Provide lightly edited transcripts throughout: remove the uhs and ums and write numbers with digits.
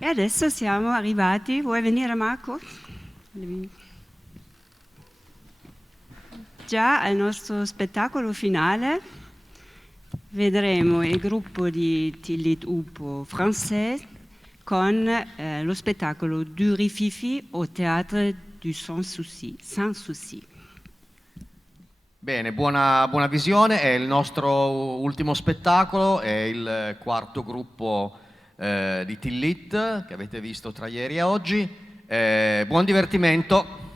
E adesso siamo arrivati, vuoi venire Marco? Già al nostro spettacolo finale vedremo il gruppo di Tillit Upo Français con lo spettacolo Du Rififi au Théâtre du Sans Souci. Bene, buona visione, è il nostro ultimo spettacolo, è il quarto gruppo di Tillit che avete visto tra ieri e oggi. Buon divertimento!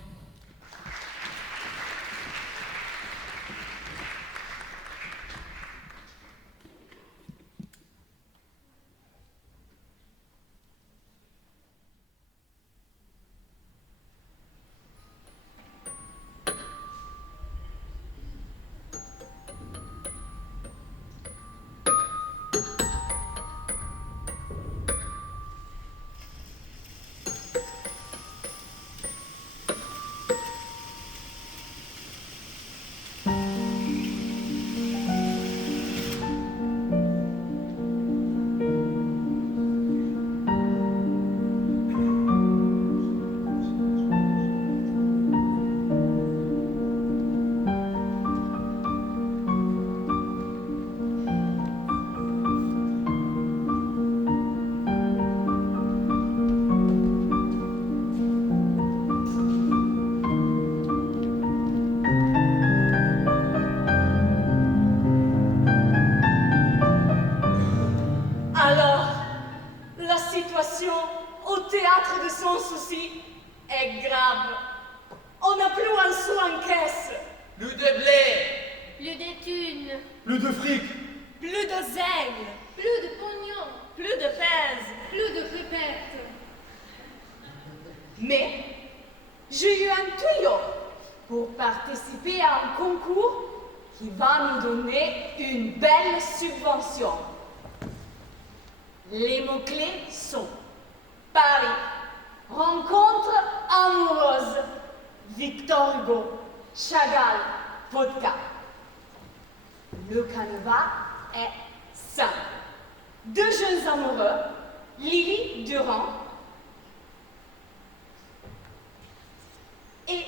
Au théâtre de Sans Souci est grave. On n'a plus un sou en caisse. Plus de blé. Plus de thunes. Plus de fric. Plus d'oseille. Plus de pognon. Plus de pèse. Plus de répètes. Mais j'ai eu un tuyau pour participer à un concours qui va nous donner une belle subvention. Les mots-clés sont Paris, rencontre amoureuse, Victor Hugo, Chagall, vodka. Le canevas est simple. Deux jeunes amoureux, Lily Durand et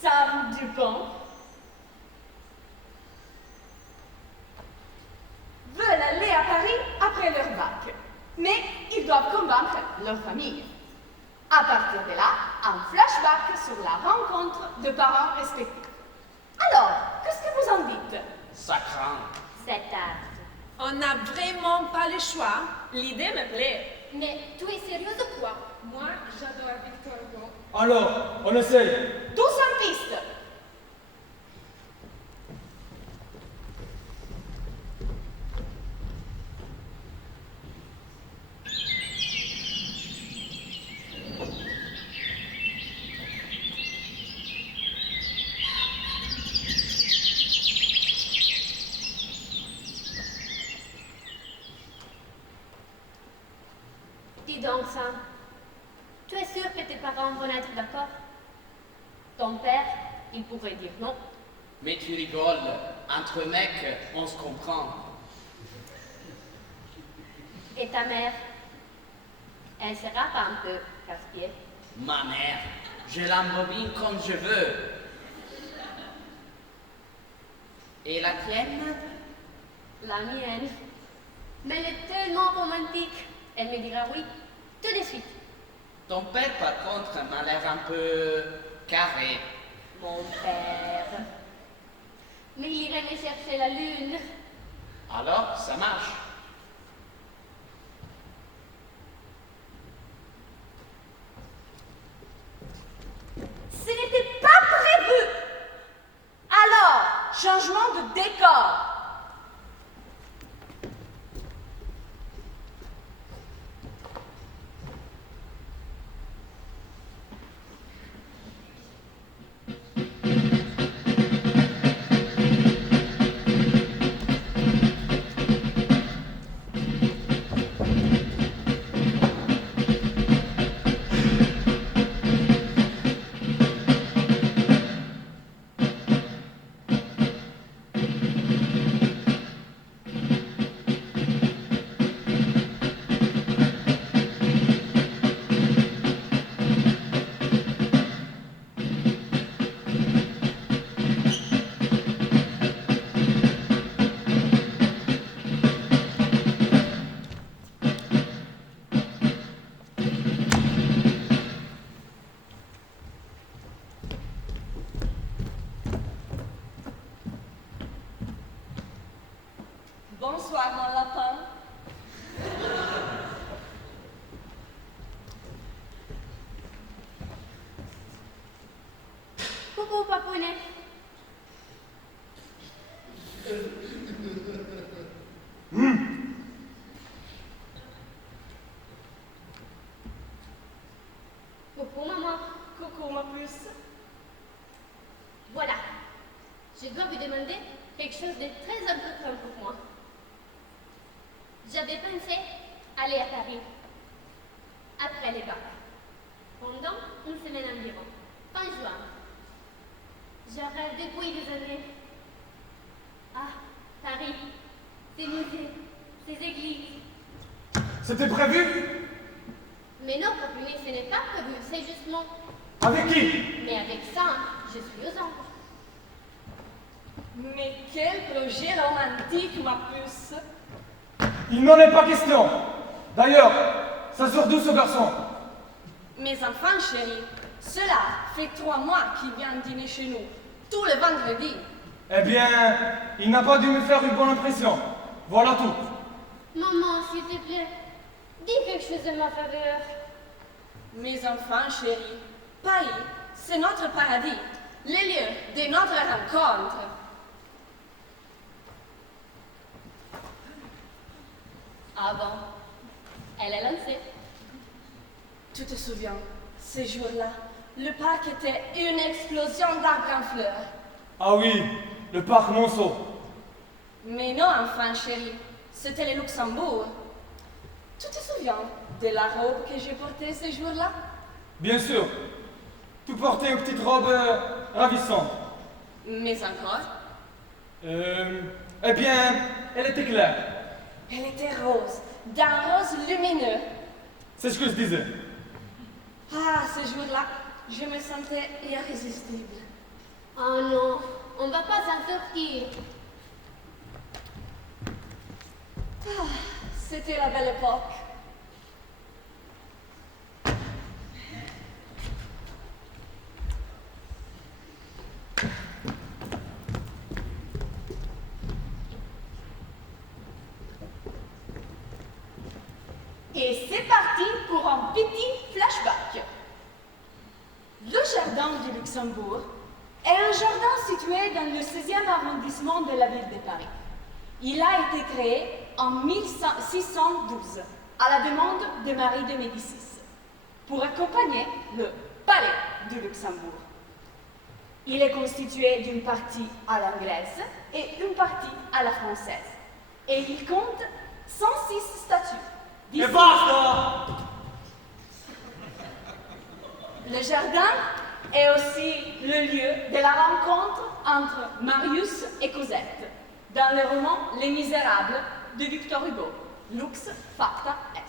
Sam Dupont, veulent aller à Paris après leur bac. Mais ils doivent convaincre leur famille. À partir de là, un flashback sur la rencontre de parents respectifs. Alors, qu'est-ce que vous en dites? Ça craint. C'est tard. On n'a vraiment pas le choix. L'idée me plaît. Mais tu es sérieuse ou quoi? Moi, j'adore Victor Hugo. Alors, on essaye. Tous en piste. Dis donc, Sam, tu es sûr que tes parents vont être d'accord? Ton père, il pourrait dire non. Mais tu rigoles. Entre mecs, on se comprend. Et ta mère, elle sera pas un peu casse-pied? Ma mère, je l'embobine comme je veux. Et la tienne? La mienne. Mais elle est tellement romantique. Elle me dira oui, tout de suite. Ton père, par contre, m'a l'air un peu carré. Mon père. Mais il irait me chercher la lune. Alors, ça marche. Ce n'était pas prévu. Alors, changement de décor. venez. Coucou, maman. Coucou, ma puce. Voilà. Je dois vous demander quelque chose de très important pour moi. J'avais pensé aller à Paris après les vacances, pendant une semaine environ, fin juin. Je rêve depuis des années. Ah, Paris, ces musées, ces églises. C'était prévu? Mais non, Populi, ce n'est pas prévu, c'est justement. Avec qui? Mais avec ça, je suis aux anges. Mais quel projet romantique, ma puce. Il n'en est pas question. D'ailleurs, ça sort d'où ce garçon? Mes enfants chéris, cela fait 3 mois qu'il vient dîner chez nous, tous les vendredis. Eh bien, il n'a pas dû me faire une bonne impression. Voilà tout. Maman, s'il te plaît, dis quelque chose de ma faveur. Mes enfants chéris, Paris, c'est notre paradis, le lieu de notre rencontre. Ah bon, elle est lancée. Tu te souviens, ces jours-là, le parc était une explosion d'arbres en fleurs. Ah oui, le parc Monceau. Mais non, enfant chéri, c'était le Luxembourg. Tu te souviens de la robe que j'ai portée ces jours-là? Bien sûr. Tu portais une petite robe ravissante. Mais encore, Eh bien, elle était claire. elle était rose, d'un rose lumineux. C'est ce que je disais. Ah, ces jours-là, je me sentais irrésistible. Oh non, on va pas s'en sortir. Ah, c'était la belle époque. Et c'est parti pour un petit flashback. Le jardin du Luxembourg est un jardin situé dans le 16e arrondissement de la ville de Paris. Il a été créé en 1612 à la demande de Marie de Médicis pour accompagner le palais du Luxembourg. Il est constitué d'une partie à l'anglaise et une partie à la française. Et il compte 106 statues. Et basta! Le jardin est aussi le lieu de la rencontre entre Marius et Cosette dans le roman Les Misérables de Victor Hugo, Lux facta est.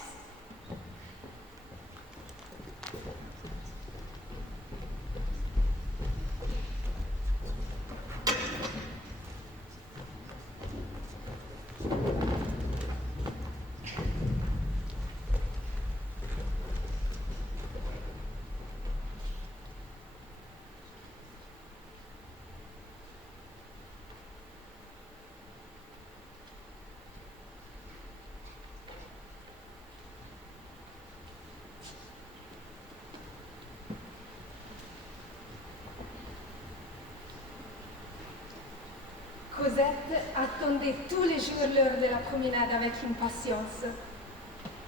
Cosette attendait tous les jours l'heure de la promenade avec impatience.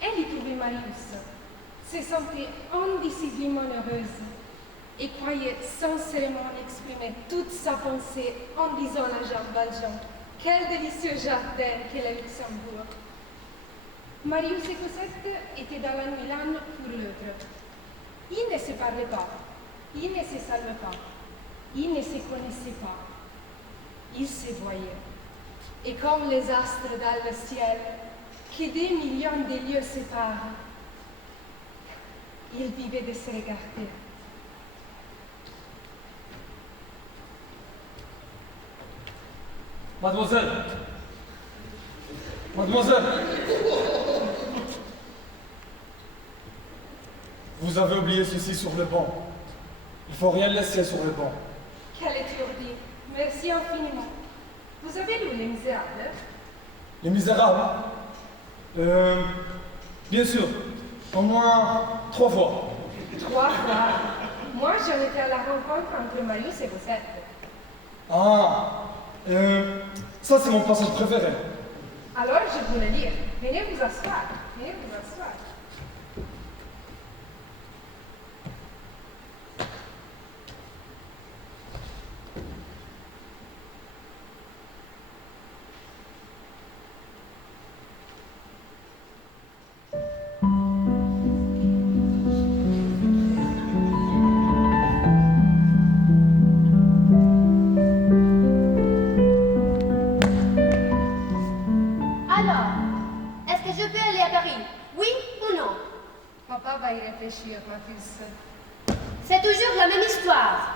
Elle y trouvait Marius, se sentait indiciblement heureuse et croyait sincèrement exprimer toute sa pensée en disant à Jean Valjean quel délicieux jardin qu'est le Luxembourg. Marius et Cosette étaient dans la nuit l'un pour l'autre. Ils ne se parlaient pas, ils ne se saluaient pas, ils ne se connaissaient pas. Ils se voyaient. Et comme les astres dans le ciel, qui des millions de lieues séparent, ils vivaient de se regarder. Mademoiselle! Mademoiselle! Vous avez oublié ceci sur le banc. Il faut rien laisser sur le banc. Quelle étourdie! Merci infiniment. Vous avez lu Les Misérables? Les Misérables? Bien sûr. Au moins 3 fois. 3 fois. Moi, j'en étais à la rencontre entre Marius et Cosette. Ah, ça c'est mon passage préféré. Alors, je vous le lire. Venez vous asseoir. Venez vous asseoir. Alors, est-ce que je peux aller à Paris? Oui ou non? Papa va y réfléchir, ma fils. C'est toujours la même histoire.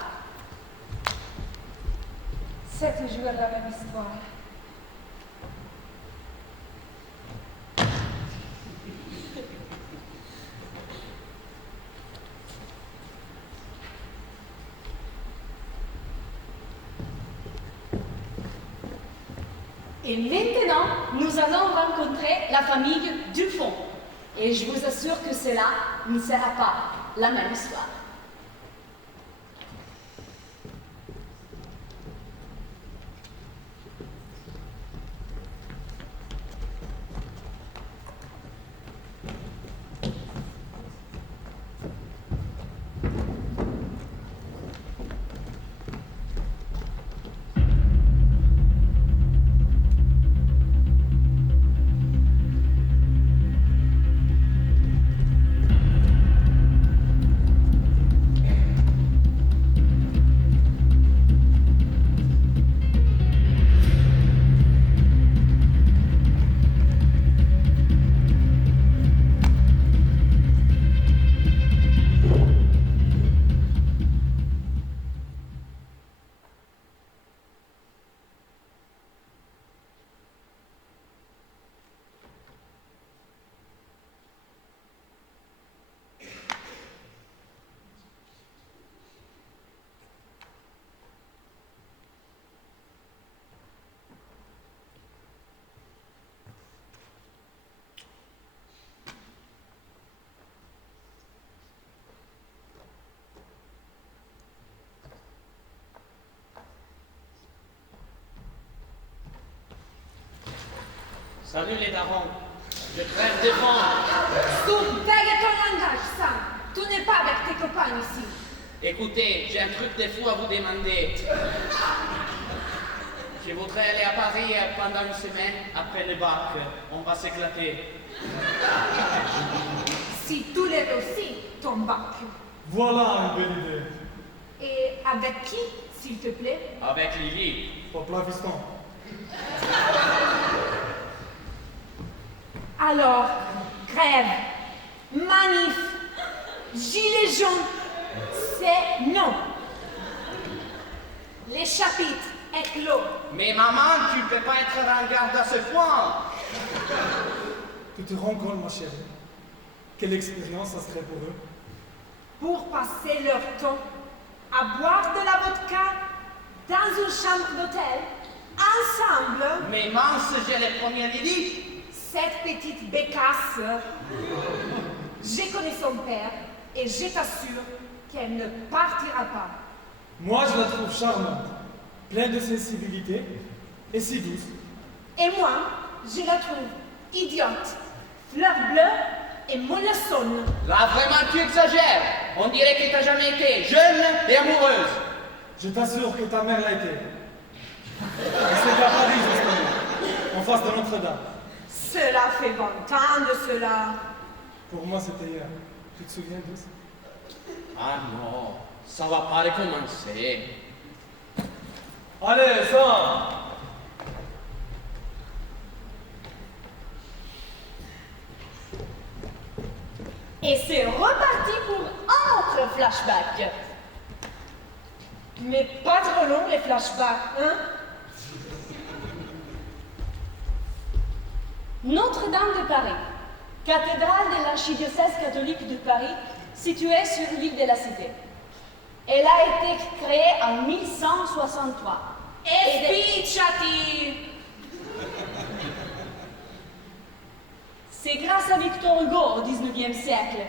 C'est toujours la même histoire. Et maintenant, nous allons rencontrer la famille Dufont. Et je vous assure que cela ne sera pas la même histoire. Salut les darons. Je crève de faim. Surveille ton langage, Sam. Tu n'es pas avec tes copains ici. Écoutez, j'ai un truc de fou à vous demander. Je voudrais aller à Paris pendant une semaine après le bac. On va s'éclater. Si tu les réussis, ton bac. Voilà une belle idée. Et avec qui, s'il te plaît? Avec Lily. Papa fiston. Alors, grève, manif, gilets jaunes, c'est non. Les chapitres est clos. Mais maman, tu ne peux pas être ringarde à ce point. Tu te rends compte, ma chérie, quelle expérience ça serait pour eux? Pour passer leur temps à boire de la vodka dans une chambre d'hôtel, ensemble. Mais mince, j'ai les premiers Lily. Cette petite bécasse, j'ai connu son père et je t'assure qu'elle ne partira pas. Moi, je la trouve charmante, pleine de sensibilité et si douce. Et moi, je la trouve idiote, fleur bleue et mollassonne. Là, vraiment, tu exagères. On dirait que t'as jamais été jeune et amoureuse. Je t'assure que ta mère l'a été. Et c'était à Paris, justement, en face de Notre-Dame. Cela fait 20 ans de cela. Pour moi, c'était hier. Tu te souviens de ça? Ah non, ça va pas recommencer. Allez, ça. Et c'est reparti pour un autre flashback. Mais pas trop long les flashbacks, hein? Notre-Dame de Paris, cathédrale de l'archidiocèse catholique de Paris, située sur l'île de la Cité. Elle a été créée en 1163. Spicciati! C'est grâce à Victor Hugo au XIXe siècle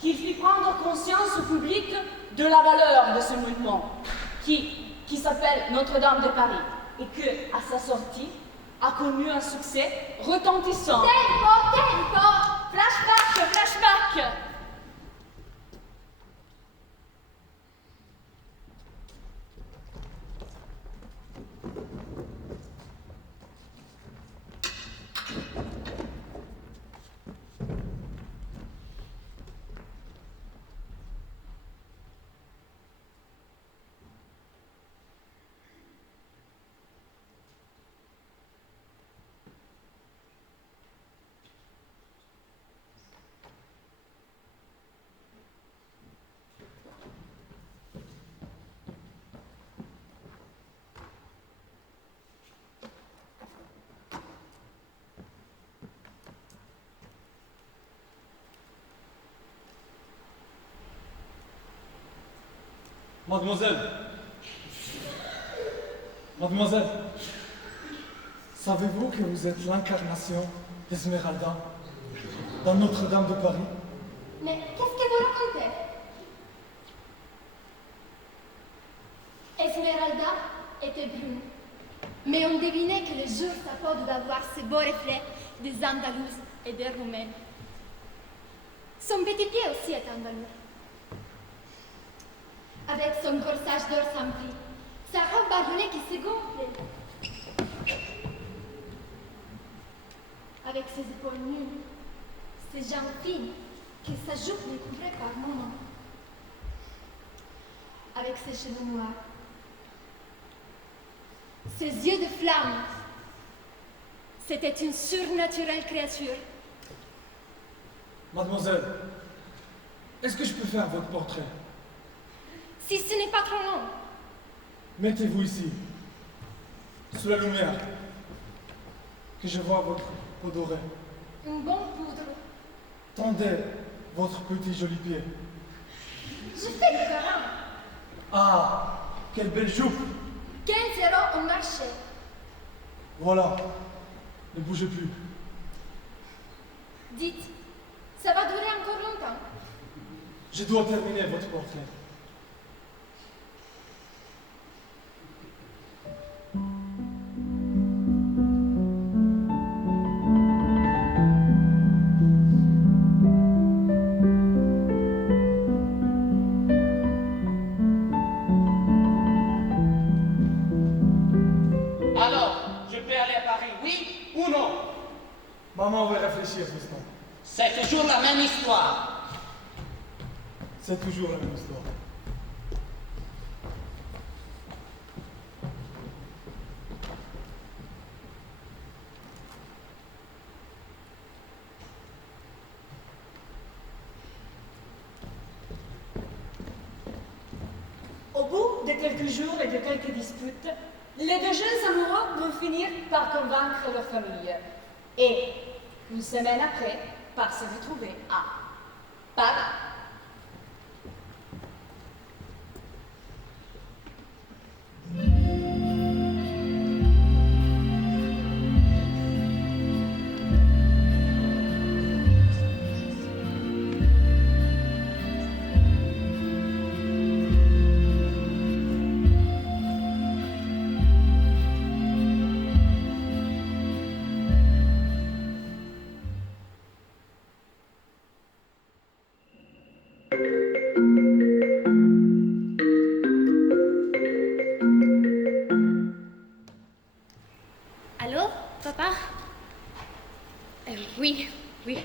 qu'il fit prendre conscience au public de la valeur de ce monument, qui qui s'appelle Notre-Dame de Paris et que, à sa sortie, a connu un succès retentissant. Tempo! Flashback, flashback. Mademoiselle, savez-vous que vous êtes l'incarnation d'Esmeralda dans Notre-Dame de Paris? Mais qu'est-ce que vous racontez? Esmeralda était brune, mais on devinait que le jour sa peau devait avoir ce beau reflet des Andalouses et des Roumaines. Son petit pied aussi est andalou. Avec son corsage d'or sans prix, sa robe bariolée qui se gonflait. Avec ses épaules nues, ses jambes fines que sa jupe découvrait par moments. Avec ses cheveux noirs, ses yeux de flamme. C'était une surnaturelle créature. Mademoiselle, est-ce que je peux faire votre portrait? Si ce n'est pas trop long. Mettez-vous ici, sous la lumière, que je vois votre peau dorée. Une bonne poudre. Tendez votre petit joli pied. Je fais du câlin. Ah, quelle belle jupe! 15 € au marché. Voilà, ne bougez plus. Dites, ça va durer encore longtemps? Je dois terminer votre portrait. Alors, je peux aller à Paris, oui ou non? Maman va réfléchir, fiston. C'est toujours la même histoire. C'est toujours la même histoire. Au bout de quelques jours et de quelques disputes, les deux jeunes amoureux vont finir par convaincre leur famille. Et, une semaine après, par se retrouver à Paris. Allô, papa? Oui, oui.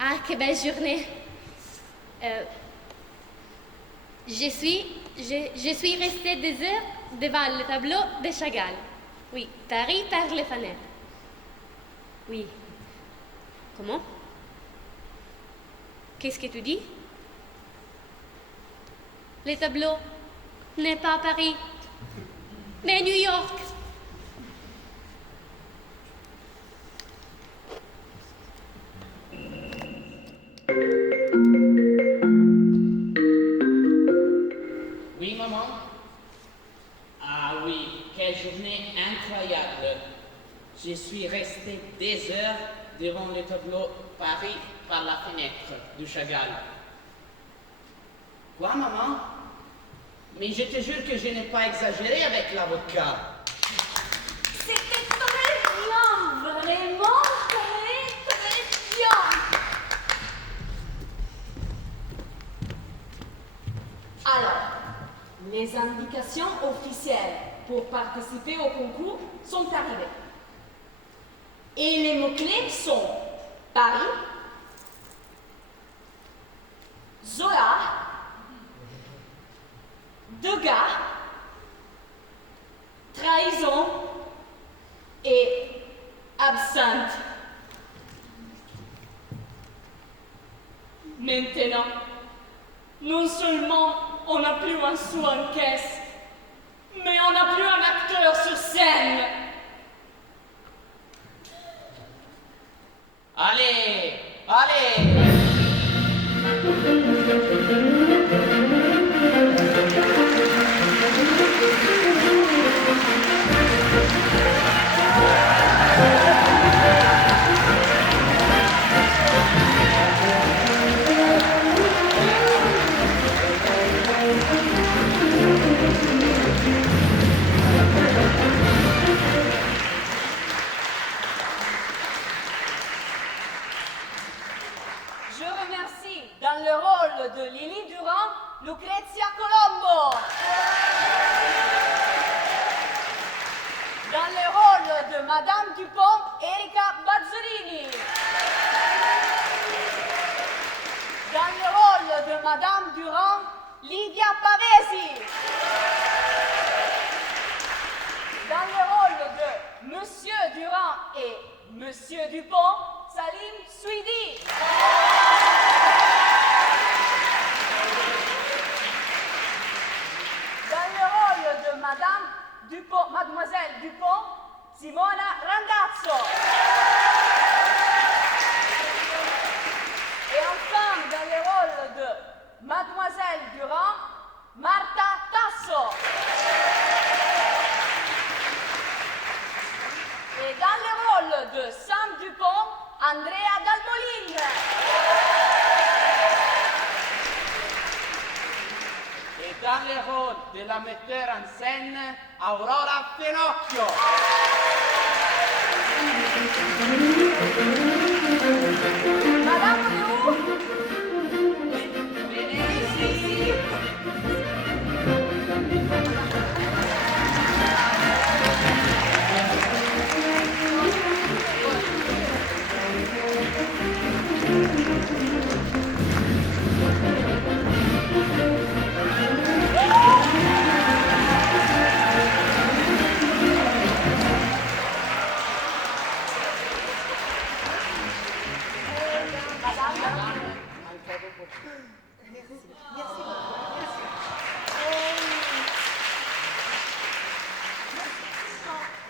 Ah, quelle belle journée. Je suis restée des heures devant le tableau de Chagall. Oui, Paris par les fenêtres. Oui. Comment? Qu'est-ce que tu dis? Le tableau n'est pas à Paris, mais à New York. Oui, maman? Ah oui, quelle journée incroyable. Je suis resté des heures devant le tableau Paris par la fenêtre de Chagall. Quoi, maman? Mais je te jure que je n'ai pas exagéré avec la vodka. C'était très bien, vraiment très bien. Alors, les indications officielles pour participer au concours sont arrivées. Et les mots-clés sont Paris, Zola, Degas, trahison et absinthe. Maintenant, non seulement on n'a plus un sou en caisse, mais on n'a plus un acteur sur scène. Allez, allez! Je remercie dans le rôle de Lily Durand, Lucrezia Colombo. Dans le rôle de Madame Dupont, Erika Bazzarini. Dans le rôle de Madame Durand, Lidia Pavesi. Dans le rôle de Monsieur Durand et Monsieur Dupont, Salim Souidi. Dans le rôle de Madame Dupont, Mademoiselle Dupont, Simona Randazzo. Et enfin, dans le rôle de Mademoiselle Durand, Marta Tasso. Et dans le rôle de Sam Dupont, Andrea Dalmolin. Et dans le rôle de la metteur en scène, Aurora Fenocchio. Madame Lou. Venez ici.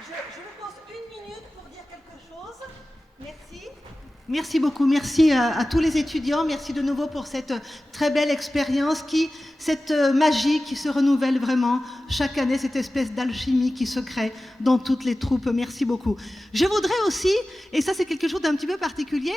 Je vous pose une minute pour dire quelque chose. Merci. Merci beaucoup, merci à tous les étudiants, merci de nouveau pour cette très belle expérience, cette magie qui se renouvelle vraiment chaque année, cette espèce d'alchimie qui se crée dans toutes les troupes. Merci beaucoup. Je voudrais aussi, et ça c'est quelque chose d'un petit peu particulier,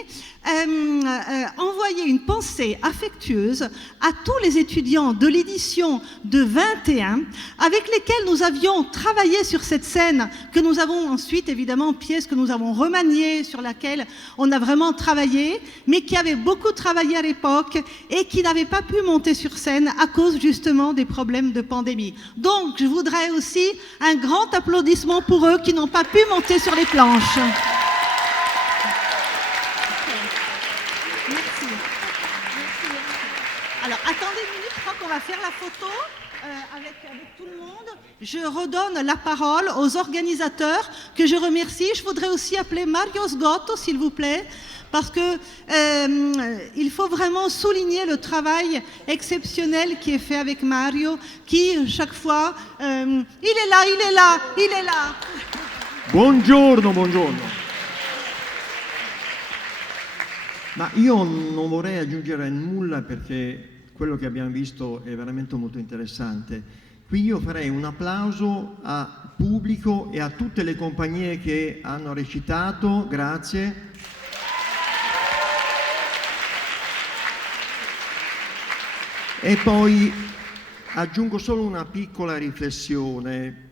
envoyer une pensée affectueuse à tous les étudiants de l'édition de 21 avec lesquels nous avions travaillé sur cette scène que nous avons ensuite, évidemment, pièce que nous avons remaniée, sur laquelle on a vraiment travaillé, mais qui avaient beaucoup travaillé à l'époque et qui n'avaient pas pu monter sur scène à cause justement des problèmes de pandémie. Donc, je voudrais aussi un grand applaudissement pour eux qui n'ont pas pu monter sur les planches. Merci. Alors, attendez une minute, je crois qu'on va faire la photo avec tout le monde. Je redonne la parole aux organisateurs que je remercie. Je voudrais aussi appeler Mario Sgotto, s'il vous plaît, parce que il faut vraiment souligner le travail exceptionnel qui est fait avec Mario, qui chaque fois, il est là. Buongiorno. Ma io non vorrei aggiungere nulla perché quello che abbiamo visto è veramente molto interessante. Qui io farei un applauso al pubblico e a tutte le compagnie che hanno recitato, grazie. E poi Aggiungo solo una piccola riflessione.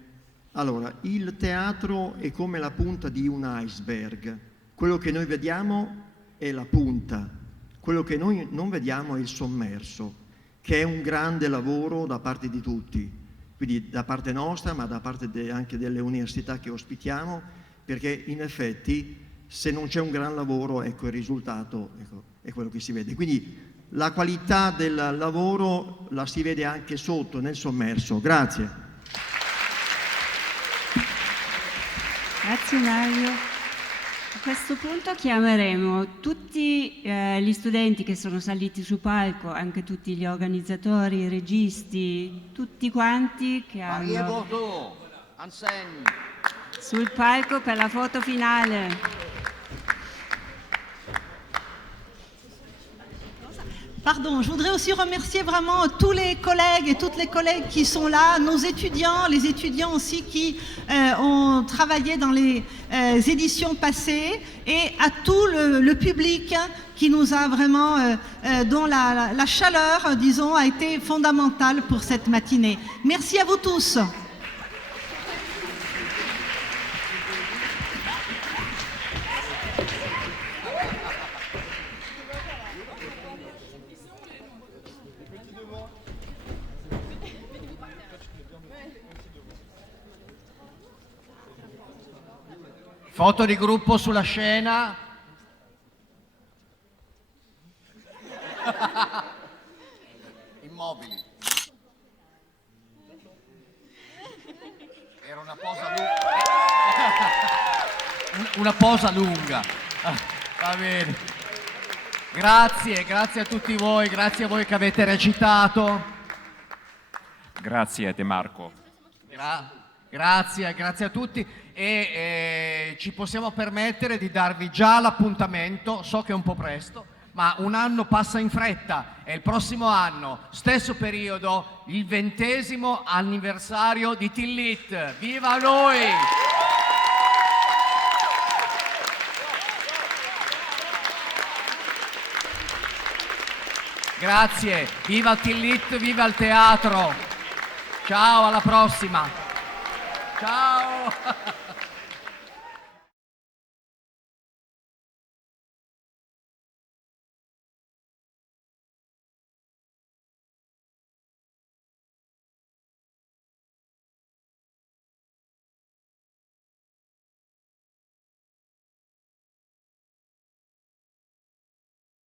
Allora, il teatro è come la punta di un iceberg. Quello che noi vediamo è la punta, quello che noi non vediamo è il sommerso, che è un grande lavoro da parte di tutti, quindi da parte nostra, ma da parte anche delle università che ospitiamo, perché in effetti se non c'è un gran lavoro, ecco, il risultato è quello che si vede. Quindi la qualità del lavoro la si vede anche sotto, nel sommerso. Grazie. Grazie Mario. A questo punto chiameremo tutti gli studenti che sono saliti sul palco, anche tutti gli organizzatori, i registi, tutti quanti che hanno sul palco per la foto finale. Pardon, je voudrais aussi remercier vraiment tous les collègues et toutes les collègues qui sont là, nos étudiants, les étudiants aussi qui ont travaillé dans les éditions passées et à tout le public qui nous a vraiment, dont la chaleur, disons, a été fondamentale pour cette matinée. Merci à vous tous. Foto di gruppo sulla scena. Immobili. Era una posa lunga. Una posa lunga. Va bene. Grazie a tutti voi, grazie a voi che avete recitato. Grazie a De Marco. Grazie a tutti e ci possiamo permettere di darvi già l'appuntamento, so che è un po' presto, ma un anno passa in fretta e il prossimo anno, stesso periodo, il 20° anniversario di Tillit. Viva noi! Grazie, viva Tillit, viva il teatro! Ciao, alla prossima! Ciao!